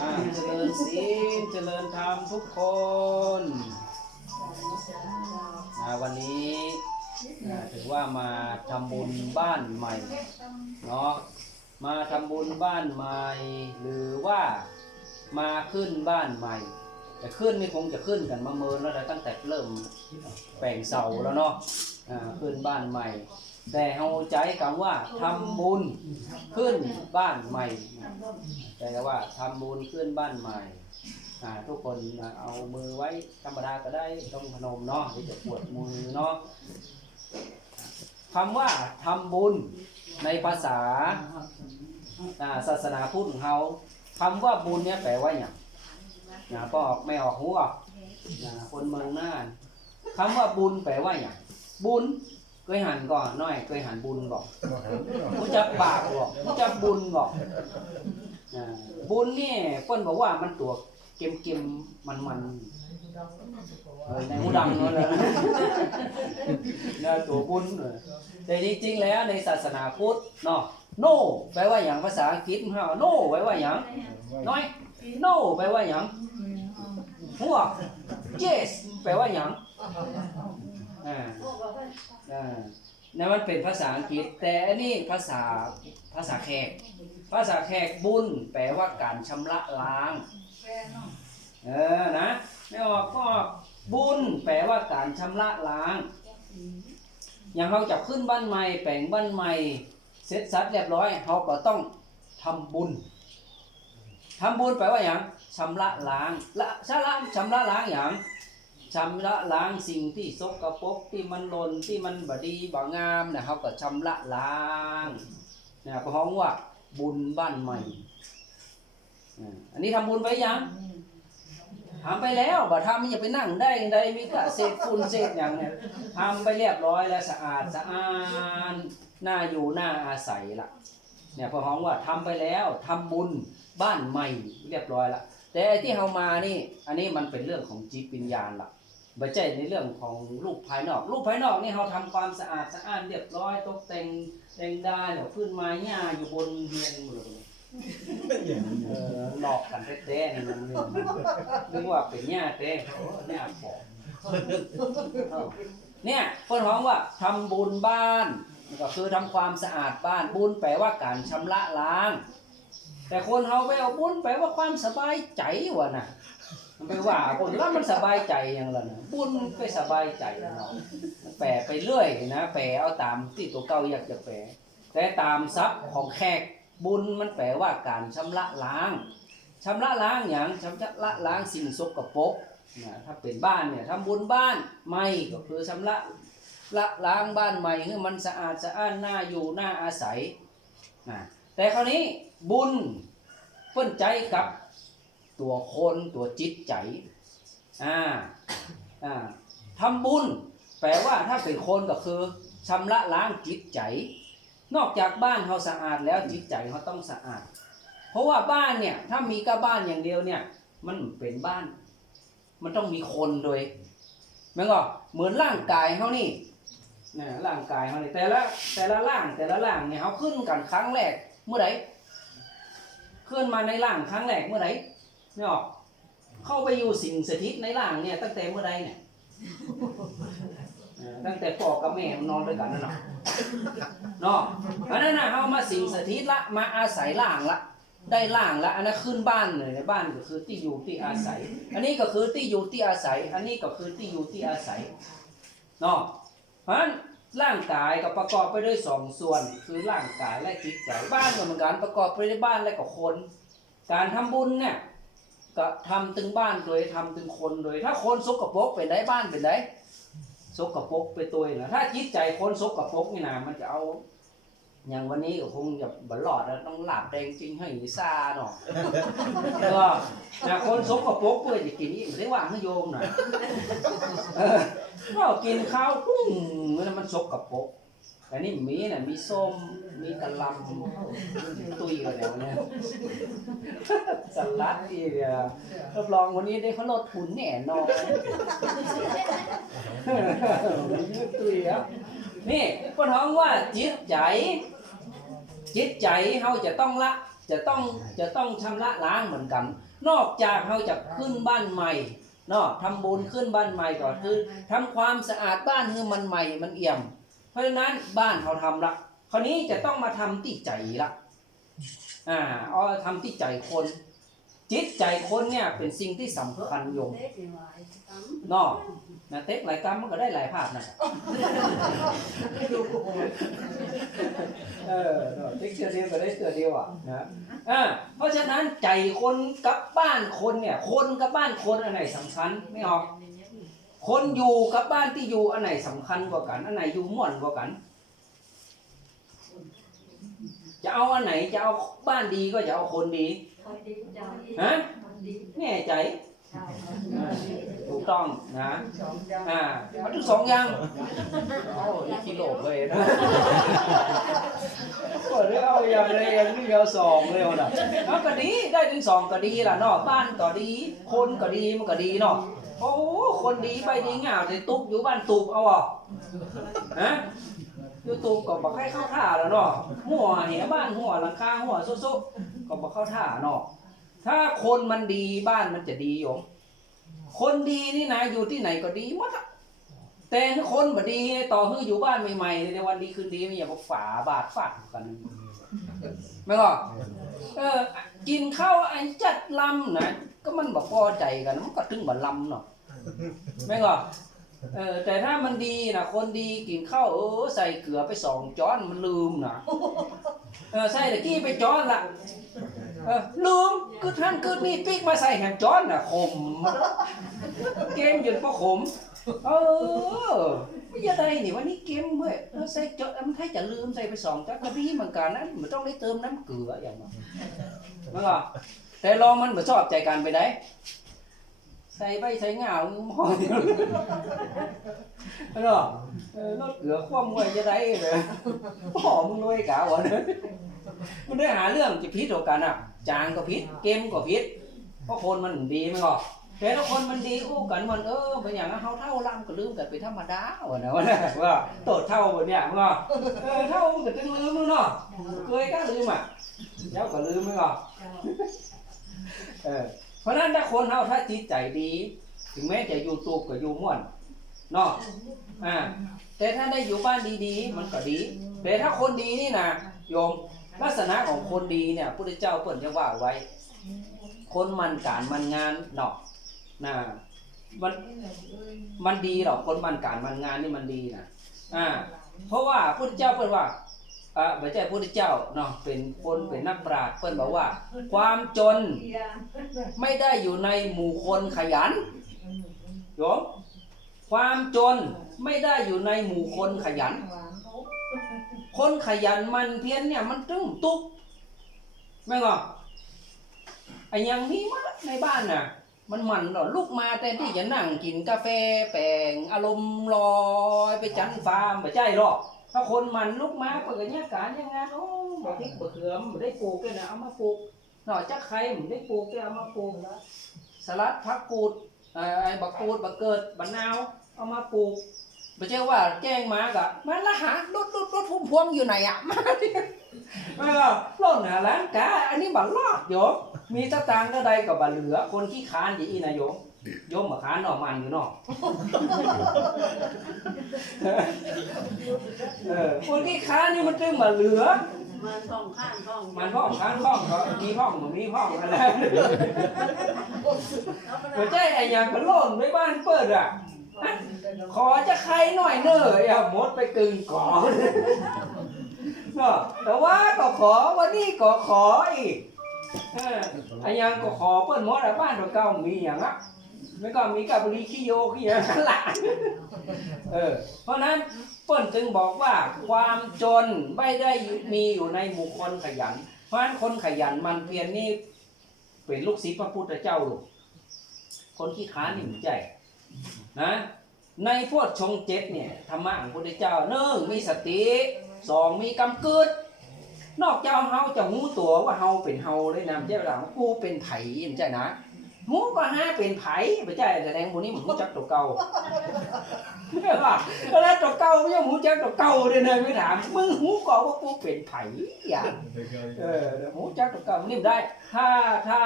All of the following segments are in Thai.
อ่าเจริญศีลเจริญธรรมทุกคนอ่าวันนี้อ่าถือว่ามาทำบุญบ้านใหม่เนาะมาทำบุญบ้านใหม่ หรือว่ามาขึ้นบ้านใหม่แต่ขึ้นนี่คงจะขึ้นกันมาเมินแล้วนะตั้งแต่เริ่มแปลงเสาแล้วเนาะอ่าขึ้นบ้านใหม่ แต่เอาใจคำว่าทำบุญขึ้นบ้านใหม่แต่ว่าทำบุญขึ้นบ้านใหม่อ่าทุกคนอ่าเอามือไว้ธรรมดาก็ได้ต้องพนมเนาะหรือจะปวดมือเนาะคำว่าทำบุญในภาษาอ่าศาสนาพุทธของเขาคำว่าบุญเนี่ยแปลว่าอย่างนะพ่อออกไม่ออกหูออกนะคนเมืองน่านคำว่าบุญแปลว่าอย่างบุญ เคยหันก่อนน้อยเคยหันบุญบอกรู้จักบาปบอกรู้จักบุญบอกอ่าบุญนี่เพิ่นบอกว่ามันตัวเกมเกมมันมันเออในหูดังนั่นแหละน่าตัวบุญเออแต่จริงๆแล้วในศาสนาพุทธเนาะ no แปลว่าอย่างภาษาอังกฤษฮะ no แปลว่าอย่างน้อย no แปลว่าอย่างหัว yes แปลว่าอย่าง อ่าอ่านั่นมันเป็นภาษาอังกฤษ แต่อันนี้ภาษาภาษาแขก ภาษาแขกบุญแปลว่าการชำระล้าง เออนะไม่ออกก็ออกบุญแปลว่าการชำระล้าง อย่างเราจะขึ้นบ้านใหม่แปลงบ้านใหม่เสร็จสัดเรียบร้อยเราก็ต้องทำบุญทำบุญแปลว่าอย่างชำระล้างละชำระชำระล้างอย่าง ชำระล้างสิ่งที่สกปรกที่มันหล่นที่มันบดีบ่งามนะเขาก็ชำระล้างนะเพราะว่าบุญบ้านใหม่อันนี้ทำบุญไปยังทำไปแล้วบ่ทำมันอย่าไปนั่งได้ได้มีกะเศษฝุ่นเศษอย่างเนี่ยทำไปเรียบร้อยแล้วสะอาดสะอาดน่าอยู่น่าอาศัยละเนี่ยพอฮ้องว่าทำไปแล้วทำบุญบ้านใหม่เรียบร้อยละแต่ที่เฮามานี่ อันนี้มันเป็นเรื่องของจิตวิญญาณละ ไม่ใช่ในเรื่องของรูปภายนอกรูปภายนอกนี่เราทำความสะอาดสะอาดเรียบร้อยตกแต่งแต่งได้เดี๋ยวขึ้นมาหญ้าอยู่บนเฮียนหมดเลยเออหลอกกันแท้ๆนี่มันนึกว่าเป็นหญ้าเต้โอ้หญ้าปอมเออเนี่ยเพิ่นฮ้องว่าทำบุญบ้านก็คือทำความสะอาดบ้านบุญแปลว่าการชำระล้าง แต่คนเฮาไปเอาบุญแปลว่าความสบายใจวะน่ะ มันไปว่าคนแล้วมันสบายใจอย่างละนะบุญไปสบายใจเนาะแปลไปเรื่อยนะแปลเอาตามที่ตัวเก่าอยากจะแปลแต่ตามซับของแขกบุญมันแปลว่าการชำระล้างชำระล้างอย่างชำระล้างสิ่งสกปรกนะถ้าเป็นบ้านเนี่ยทำบุญบ้านไม่ก็คือชำระละล้างบ้านใหม่ให้มันสะอาดสะอ้านน่าอยู่น่าอาศัยนะแต่คราวนี้บุญเพิ่นใจกับ ตัวคนตัวจิตใจอ่าอ่าทำบุญ แปลว่าถ้าเป็นคนก็คือชำระล้างจิตใจ นอกจากบ้านเขาสะอาดแล้วจิตใจเขาต้องสะอาด เพราะว่าบ้านเนี่ยถ้ามีก็บ้านอย่างเดียวเนี่ย มันเป็นบ้าน มันต้องมีคนโดยมันก็เหมือนร่างกายเขานี่นะร่างกายเขานี่แต่ละแต่ละร่างแต่ละร่างเนี่ยเขาขึ้นกันครั้งแรกเมื่อไหร่ขึ้นมาในร่างครั้งแรกเมื่อไหร่ ไม่ออก เข้าไปอยู่สิ่งสถิตในร่างเนี่ย ตั้งแต่เมื่อใดเนี่ยตั้งแต่พ่อกับแม่มันนอนด้วยกันนั่นแหละเนาะอันนั้นนะเอามาสิงสถิตละมาอาศัยล่างละ ได้ล่างละอันนั้นขึ้นบ้านเลยในบ้านก็คือที่อยู่ที่อาศัย อันนี้ก็คือที่อยู่ที่อาศัย อันนี้ก็คือที่อยู่ที่อาศัยเนาะเพราะฉะนั้นร่างกายก็ประกอบไปด้วยสองส่วน คือร่างกายและจิตใจบ้านก็เหมือนกันประกอบไปด้วยบ้านและก็คน การทำบุญเนี่ย ก็ทำถึงบ้านโดยทำถึงคนโดย ถ้าคนสกปรกเป็นได้บ้านเป็นได้สกปรกไปตัวเองนะถ้าจิตใจคนสกปรกนี่นะมันจะเอา อย่างวันนี้คงจะบลอดแล้วต้องหลาบแดงจริงให้ซาเนาะก็แต่คนสกปรกเพื่อจะกินนี่ได้ว่าให้โยมนะเออก็กินข้าวปุ้งมันมันสกปรก แต่นี่มีน่ะมีส้ม มีกะหล่ำตุยกันแล้วเนี่ยสลัดอีกอะรับรองวันนี้ได้เขาลดทุนแน่นอนยืดตุยครับนี่ก็ท้องว่าจิตใจ จิตใจเฮาจะต้องละ จะต้องจะต้องชำระล้างเหมือนกัน นอกจากเฮาจะขึ้นบ้านใหม่เนาะทำบุญขึ้นบ้านใหม่ก่อนคือทำความสะอาดบ้านให้มันใหม่มันเอี่ยม ราะฉะนั้นบ้านเขาทำละคราวนี้จะต้องมาทำที่ใจละอ่าเอาทำที่ใจคน จิตใจคนเนี่ยเป็นสิ่งที่สำคัญโยมนาะนะเต็กหลายกรรมมันก็ได้หลายภาพนะเออเติ๊กเตือเดียวก็ได้เตือเดียวอะนะอ่าเพราะฉะนั้นใจคนกับบ้านคนเนี่ย คนกับบ้านคนอันไหนสำคัญไม่ออก คนอยู่กับบ้านที่อยู่อันไหนสำคัญกว่ากัน อันไหนอยู่ม่วนกว่ากัน จะเอาอันไหนจะเอาบ้านดีก็จะเอาคนดีฮะแน่ใจถูกต้องนะอ่าเอาทั้งสองอย่างโอ้ยกิโลเลยนะก็ได้เอาอย่างไรอย่างนี้เอาสองเลยนะเอาก็ดีได้ถึงสองก็ดีล่ะเนาะบ้านก็ดี คนก็ดีมันก็ดีเนาะ โอ้คนดีไปดีเหงาแต่ตุกอยู่บ้านตุบเอาอะฮะอยู่ตุบก็บอกให้เข้าท่าแล้วเนาะหัวเหียบ้านหัวหลังคาหัวซุกๆก็บอกเข้าท่าเนาะถ้าคนมันดีบ้านมันจะดีโยมคนดีนี่นะอยู่ที่ไหนก็ดีหมดอะแต่ถ้คนบ่ดีต่อให้ออยู่บ้านใหม่ๆในวันดีคืนดีมันอย่าบอกฝาบาดฝาดกันไม่ก็ เออ กินข้าวไอ้จัดลำนะก็มันบอกพอใจกันมันก็ถึงบัลำเนาะไม่ก็เออแต่ถ้ามันดีนะคนดีกินข้าวเออใส่เกลือไปสองจ้อนมันลืมนะเออใส่ตะกี้ไปจ้อนละเออลืมคือท่านคือนี่ปิ๊กมาใส่แฮมจ้อนน่ะขมเกมยุดเพราะขมเออ ไม่ยังไงนี่วันนี้เกมเว้ยเออใส่จดมันให้จะลืมใส่ไปสองจักรบีเหมือนกันนะมันต้องได้เติมน้ำเกลืออย่างนั้นมันก็แต่ลองมันมาชอบใจกันไปได้ใส่ใบใส่เงาหอมเนาะเอรถเกลือคว่ำไว้จะได้เลยหอมมึงด้วยกะวะเนี่ยมันได้หาเรื่องจะพิษต่อกันอะ จางก็พิษเกมก็พิษเพราะคนมันดีมันก็ แต่ถ้าคนมันดีอู้กันมันเออเป็นอย่างนั้นเขาเท่าล่ำก็ลืมกันเป็นธรรมดาวะนะว่าว่าโตดเท่าบนเนี่ยมันก็เออเท่ามันก็ตึงลืมมึงเนาะเคยก็ลืมอะเจ้าก็ลืมมึงก็เออเพราะนั้นถ้าคนเฮาถ้าจิตใจดี ถึงแม้จะอยู่ตูบก็อยู่ม่วนเนาะอ่าแต่ถ้าได้อยู่บ้านดีๆ มันก็ดี แต่ถ้าคนดีนี่นะโยมลักษณะของคนดีเนี่ยพุทธเจ้าเปิ่นจะว่าไว้ คนมันการมันงานเนาะ นะมันมันดีหรอกคนมันการมันงานนี่มันดีนะอ่า เพราะว่าพุทธเจ้าเปิ่นว่าอ่าไม่ใช่พุทธเจ้าเนาะเป็นคนเป็นนักปราชญ์เปิ่นบอกว่า ความจนไม่ได้อยู่ในหมู่คนขยันโยมความจนไม่ได้อยู่ในหมู่คนขยัน คนขยันมันเพี้ยนเนี่ยมันตึ้งตุกไม่งอไอ้ยังนี้มาในบ้านน่ะ มันมันหรอลูกมาแต่ที่จะนั่งกินกาแฟแปลงอารมณ์ลอยไปจันฟาร์มไม่ใช่หรอกถ้าคนมันลูกมาเปิดเนี่ยการยังงั้นโอ้บ่พริกบ่เขือมได้ปลูกกันนะเอามาปลูกหน่อจักไข่บ่ได้ปลูกกันเอามาปลูกสลัดผักกูดไอ้บักกูดบักเกิดบักนาวเอามาปลูกไม่ใช่ว่าแจ้งมากะมาละหารถรถรถพุ่มพวงอยู่ไหนอะมาดิมาก็รถหาร้านกาอันนี้บัรอดโยม มีตะตางก็ใดกับบเหลือ คนขี้ค้านอย่างอีนะโยมโยมมาค้านออกมันอยู่นอกเออคนขี้ค้านนี่มันตึงมาเหลือ มันต้องข้างต้องมันพ่องค้านพ่องก็มีพ่องก็มีพ่องอะไรหัวใจไอ้ยังก็โล่นไว้บ้านเปิดอะขอจะใครหน่อยเนอะอย่ามดไปกึ่งก่อนแต่ว่าก็ขอวันนี้ก็ขออีก ออไอ้ยังก็ขอเปิ้นมดอะบ้านเก่ามีอย่างอะไม่ก็มีกับบรีขี้โยขี้อย่างนั้นละเออ เพราะนั้นเปิ้นจึงบอกว่าความจนไม่ได้มีอยู่ในหมู่คนขยัน เพราะนั้นคนขยันมันเพียรนี่เป็นลูกศิษย์พระพุทธเจ้าลูกคนขี้ค้านนี่มันใจนะในพวกชงเจ็ดเนี่ยธรรมะของพระพุทธเจ้าหนึ่งมีสติสองมีกำกึด นอกจากเฮาจะหูตัวว่าเฮาเป็นเฮาเลยนะไม่ใช่ว่ากูเป็นไผ่ไม่ใช่นะหูก็ห้าเป็นไผ่ไปใจแสดงบุนี้มันหูจักตัวเก่าเห็นป่ะแล้วตัวเก่าไม่ยังหูจักตัวเก่าเลยนยไม่ถามมึงหูก่อว่ากูเป็นไผอย่างเออหูจักตัวเก่านิ่มได้ ถ้าถ้า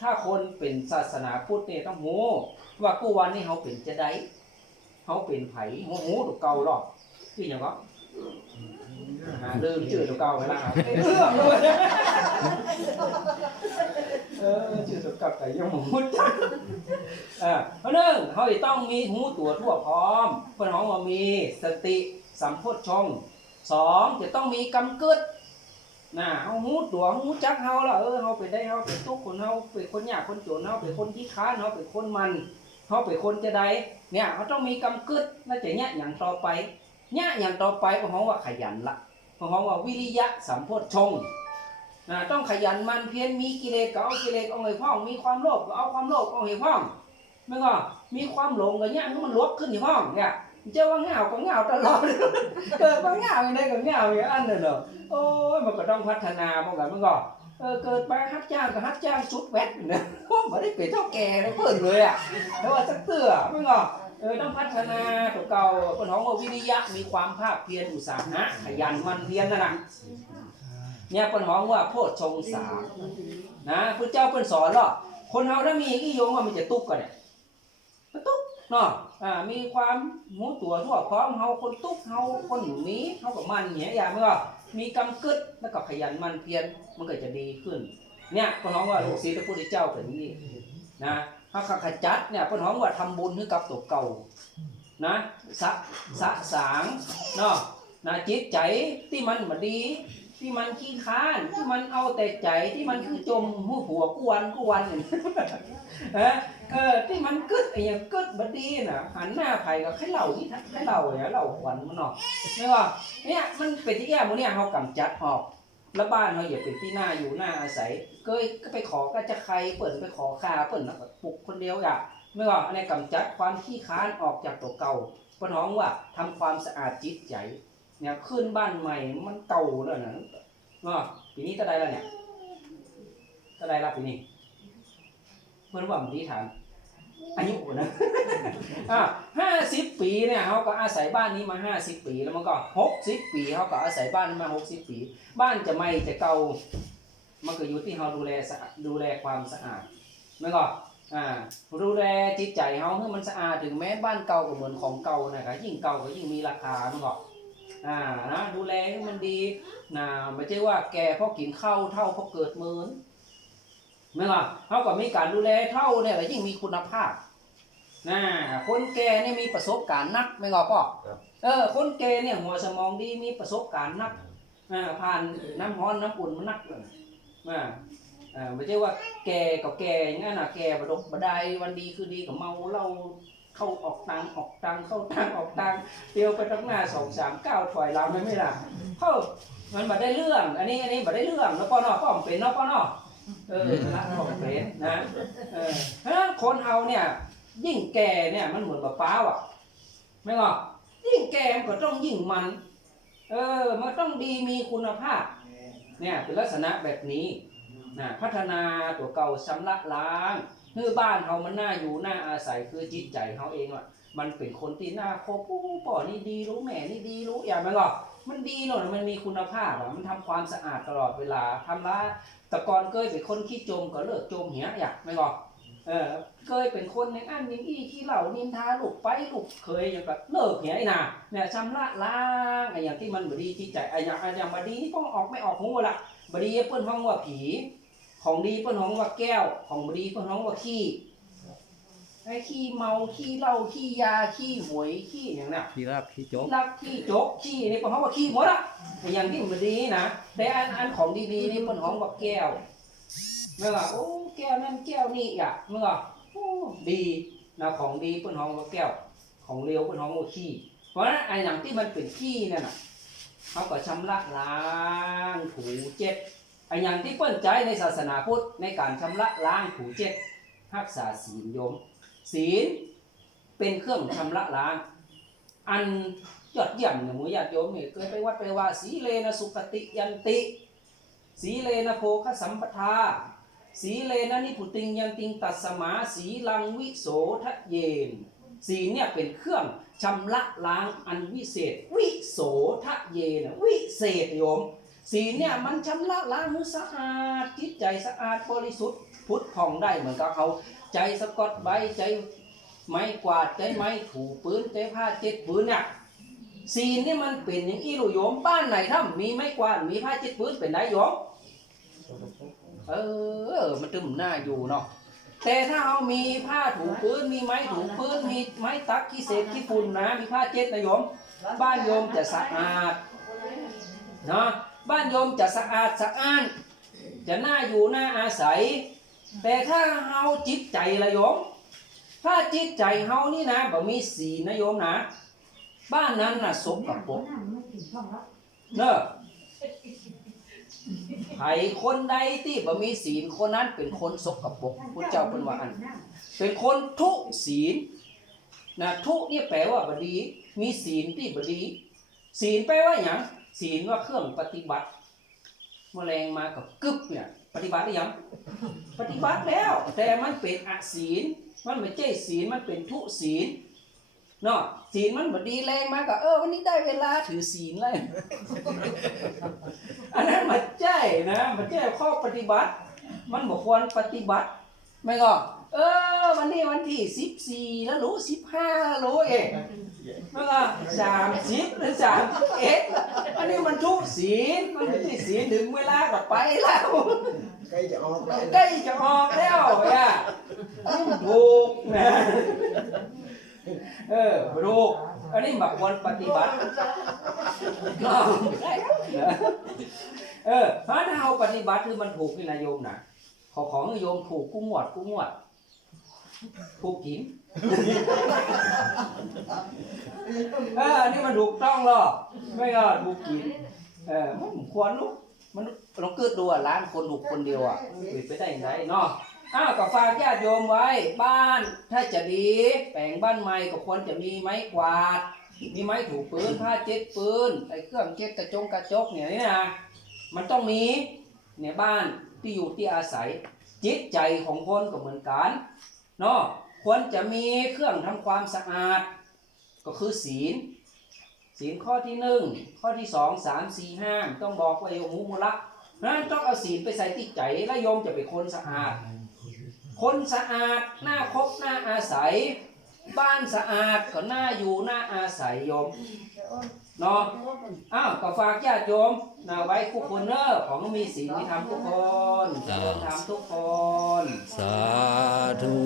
ถ้าคนเป็นศาสนาพุทธเนี่ยต้องหูว่ากูวันนี้เขาเป็นจะได้เขาเป็นไผ่หูหูตัวเก่าหรอกที่อย่างก็ ลืมชื่อตัวเก่าไปแล้วเรื่องเลยเออชื่อตัวเก่าแต่ยังหูจักเออเพราะหนึ่งเขาจะต้องมีหูตัวทั่วพร้อมเพื่อนของว่ามีสติสัมโพชฌงสองจะต้องมีกำกึดน่ะเฮาฮู้ตัวฮู้จักเฮาละเออเฮาเป็นได้เฮาเป็นทุกคนเฮาเป็นคนยากคนจนเฮาเป็นคนที่ค้านเฮาเป็นคนมันเฮาเป็นคนจะใดเนี่ยเขาต้องมีกำกึดแล้วจะเนี่ยอย่างต่อไปเนี่ยอย่างต่อไปก็เพราว่าขยันละ เพราว่าวิริยะสัมโพชงนะต้องขยันมันเพียรมีกิเลสก็เอากิเลสเอาให้พ้อง มีความโลภก็เอาความโลภเอาให้พ้องไม่ก็มีความหลงก็เนี่ยให้มันลดขึ้นให้พ้องเนี่ยเจ้าว่าเหงาก็เหงาตลอดเกิดมาเหงาอย่างไรก็เหงาอย่างอันนั่นเนาะโอ้ยมันก็ต้องพัฒนาบ้างกันมันก็เออเกิดมาฮับจ้างก็ฮับจ้างสุดแวดนะไม่ได้เป็นเท่าแก่เลยเพิ่นเลยอะแล้วว่าสักเตื้อมันก็ เออต้องพัฒนาตัวเก่าคนของว่าวิริยะมีความภาคเพียรอุตสาหะขยันหมันเพียรนั่นน่ะเนี่ยคนของว่าโพชฌงค์สามนะพระเจ้าเพิ่นสอนหรอกคนเฮาถ้ามีอีโยงว่ามันจะตุกกันเนี่ยมันตุกเนาะอ่ามีความหูตัวทั่วพร้อมเฮาคนตุกเฮาคนหมีเฮากับมันเหี้ยอย่างมันก็มีกำกึดแล้วก็ขยันหมันเพียรมันก็จะดีขึ้น เนี่ยพระน้องว่าลูกศิษย์พระพุทธเจ้าเป็นอย่างนี้นะ ถ้าขจัดเนี่ยพระน้องว่าทำบุญให้กับตัวเก่านะสะสะสางเนาะนะจิตใจที่มันมาดีที่มันขี้ค้านที่มันเอาแต่ใจที่มันคือจมหัวหัวกวนกวนอย่างนี้เออเออที่มันกึดไอ้อย่างกึดบดีน่ะหันหน้าไผ่ก็ให้เหล่าที่ให้เหล่าอย่างเหล่าขวัญมันเนาะไม่ว่าเนี่ยมันเป็นที่แย่หมูเนี่ยเขากำจัดออกแล้วบ้านเขาอย่าเป็นที่หน้าอยู่หน้าอาศัยเคยก็ไปขอก็จะใครเปิดไปขอคาเปิดแล้วก็ ปลุกคนเดียวอย่าไม่ว่าอันนี้กำจัดความขี้ค้านออกจากตัวเก่าเพระน้องว่าทำความสะอาดจิตใจเนี่ยขึ้นบ้านใหม่มันเก่าแล้วนะเนาะปีนี้เท่าไรแล้วเนี่ยเท่าไรละปีนี้เพื่อนว่ามันดีถามอายุนะอ่าห้าสิบปีเนี่ยเขาก็อาศัยบ้านนี้มาห้าสิบปีแล้วมันก็หกสิบปีเขาก็อาศัยบ้านมาหกสิบปี บ้านจะไม่จะเก่ามันก็อยู่ที่เราดูแลสะอาดดูแลความสะอาดไม่ก็ อ่าดูแลจิตใจเขาให้มันสะอาดถึงแม้บ้านเก่าก็เหมือนของเก่านะครับยิ่งเก่าก็ยิ่งมีราคามันก็อ่านะดูแลให้มันดีนะไม่ใช่ว่าแก่เพราะกินข้าวเท่าเพราะเกิดเหมือนไม่ก็เขาก็มีการดูแลเท่าเนี่ยก็ยิ่งมีคุณภาพน่าคนแก่เนี่ยมีประสบการณ์นักไม่งอป่อครับเออ คนแก่เนี่ยหัวสมองดีมีประสบการณ์นักอ่าผ่านน้ำร้อนน้ำอุ่นมันนักเลย อ่าไม่ใช่ว่าแก่กับแก่อย่างนั้นนะแก่บดกบดายวันดีคือดีกับเมาเหล้าเข้าออกตังออกตังเข้าตังออกตังเตียวไปตั้งหน้าสองสามเก้าถอยหลังไม่ไม่ล่ะเข้ามันมาได้เรื่อง อันนี้อันนี้มาได้เรื่องแล้วป้อนอป้อมเป็นเนาะป้อนอเออนะป้อมเป็นนะเออเพราะฉะนั้นคนเอาเนี่ย ยิ่งแก่เนี่ยมันเหมือนแบบป้าว่ะไม่หรอกยิ่งแก่มันก็ต้องยิ่งมัน เออ มันต้องดีมีคุณภาพ เนี่ยเป็นลักษณะแบบนี้ นะพัฒนาตัวเก่าชำระล้างคือบ้านเขามันน่าอยู่น่าอาศัยคือจิตใจเขาเองว่ะมันเป็นคนที่น่าคบู้ป่อนี่ดีรู้แม่นี่ดีรู้อย่างมันหรอกมันดีหน่อยมันมีคุณภาพอะมันทำความสะอาดตลอดเวลาทำละแต่ก่อนเคยเป็นคนขี้จมก็เลิกจมเหี้ยอย่ากไม่หรอกเออเคยเป็นคนอย่างอันอย่างอี้ขี้เหล่านินทาลูกไปลูกเคยอย่างแบบเลิกเหี้ยไอ้น่ะเนี่ยชำระล้างไอ้อย่างที่มันบดีที่ใจไอ้อย่างไอ้อย่างบดีนี่ต้องออกไม่ออกหูละบดีเปิ้นห้องว่าผี ของดีเปิ้นห้องว่าแก้ว ของบดีเปิ้นห้องว่าขี้ไอ้ขี้เมาขี้เหล้าขี้ยาขี้หวยขี้อย่างเนี้ยที่รักที่โจ๊กขี้รักขี้โจกขี้นี่เปิ้นห้องว่าขี้หมดอะไอ้อย่างที่มันดีนะแต่อันอันของดีๆนี่เปิ้นห้องว่าแก้วเมื่อว่าโอ้แก้วนั่นแก้วนี่อะเมื่อว่าโอ้ดีนะของดีเปิ้นห้องว่าแก้ว ของเลวเปิ้นห้องว่าขี้เพราะฉะนั้นไอ้อย่างที่มันเป็นขี้นั่นน่ะเขาก็ชำระล้างถูเจ็ด ไอ้อย่างที่เปิ้นใจในศาสนาพุทธในการชำระล้างถูเจ็ดรักษาศีลโยม ศีลเป็นเครื่องชำระล้าง อันยอดเยี่ยมเนี่ยหมูญาติโยมเนี่ยเคยไปวัดไปว่าสีเลนะสุปฏิยันติ สีเลนะโภคสัมปทา สีเลนะนิพุติงยันติงตัสสมาสีลังวิโสทะเยนสีเนี่ยเป็นเครื่องชำระล้างอันวิเศษ วิโสทะเยนวิเศษโยม สีเนี่ยมันชำระล้างมือสะอาดจิตใจสะอาดบริสุทธิ์พุทธผ่องได้เหมือนกับเขาใจสะกดใบใจไม้กวาดใจไม้ถูปืนใจผ้าเจ็ดปืนเนี่ยสีนี่มันเป็นอย่างอีหลูโยมบ้านไหนถ้ามีไม้กวาดมีผ้าเจ็ดปืนเป็นได้โยมเออมันตึมหน้าอยู่เนาะแต่ถ้าเอามีผ้าถูพื้นมีไม้ถูพื้นมีไม้ตักขี้เศษขี้ฝุ่นนะมีผ้าเช็ดนะโยมบ้านโยมจะสะอาดเนาะ บ้านโยมจะสะอาดสะอ้าน จะน่าอยู่น่าอาศัย แต่ถ้าเฮาจิตใจละโยม ถ้าจิตใจเฮานี่นะบ่มีสีลนะโยมนะ บ้านนั้นน่ะสมกปรกเนอะไผคนใดที่บ่มีศีลคนนั้นเป็นคนสกปรกพระเจ้าเป็นว่าอัน เป็นคนทุศีลนะทุเนี่ยแปลว่าบดี มีศีลที่บดี ศีลแปลว่าอย่าง ศีลว่าเครื่องปฏิบัติแมลงมากับกึบเนี่ย ปฏิบัติได้ยังปฏิบัติแล้ว แต่มันเป็นอศีล มันไม่ใช่ศีลมันเป็นทุศีลเนาะศีลมันบดีแรงมากก็เออวันนี้ได้เวลาถือศีลเลยอันนั้นมันใช่นะมันใช่ข้อปฏิบัติ มันบอกควรปฏิบัติ ไม่ก็ เออ วันนี้วันที่สิบสี่แล้วรู้สิบห้ารู้เองไม่ก็สามสิบหรือสามเอ็ดอันนี้มันทุกศีลมันไม่ใช่ศีลถึงเวลาก็ไปแล้วใกล้จะออกแล้วใกล้จะออกแล้วเนี่ยอันนี้มันถูกนะเออถูกอันนี้บักควรปฏิบัติเนาะเออถ้าเราปฏิบัติคือมันถูกนี่นะโยมนะขอของโยมถูกกู้งวดกู้งวด ถูกกินเอออันนี่มันถูกต้องหรอกไม่ก็ถูกกินเออมันควรลูกมันลองเกิดดูอะร้านคนถูกคนเดียวอะเป็นไปได้ยังไงเนาะอ้าวก็ฝากญาติโยมไว้ บ้านถ้าจะดีแปลงบ้านใหม่ก็ควรจะมีไม้กวาด มีไม้ถูปืนผ้าเช็ดปืนไอ้เครื่องเช็ดกระจงกระจกเนี่ยนี่นะมันต้องมีเนี่ยบ้านที่อยู่ที่อาศัยจิตใจของคนก็เหมือนกัน เนาะควรจะมีเครื่องทำความสะอาด ก็คือศีล ศีลข้อที่หนึ่งข้อที่สองสามสี่ห้าต้องบอกไว่าโยมมุมุละนั้นต้องเอาศีลไปใส่ที่ใจแล้วโยมจะเป็นคนสะอาด คนสะอาดหน้าคบหน้าอาศัย บ้านสะอาดก็น่าอยู่หน่าอาศัยโยม เนาะอ้าวก็ฝากญาติโยมนะไว้ทุกคนเนอะของมีศีลมีธรรมทุกคนเจริญธรรมทุกคน สาธุ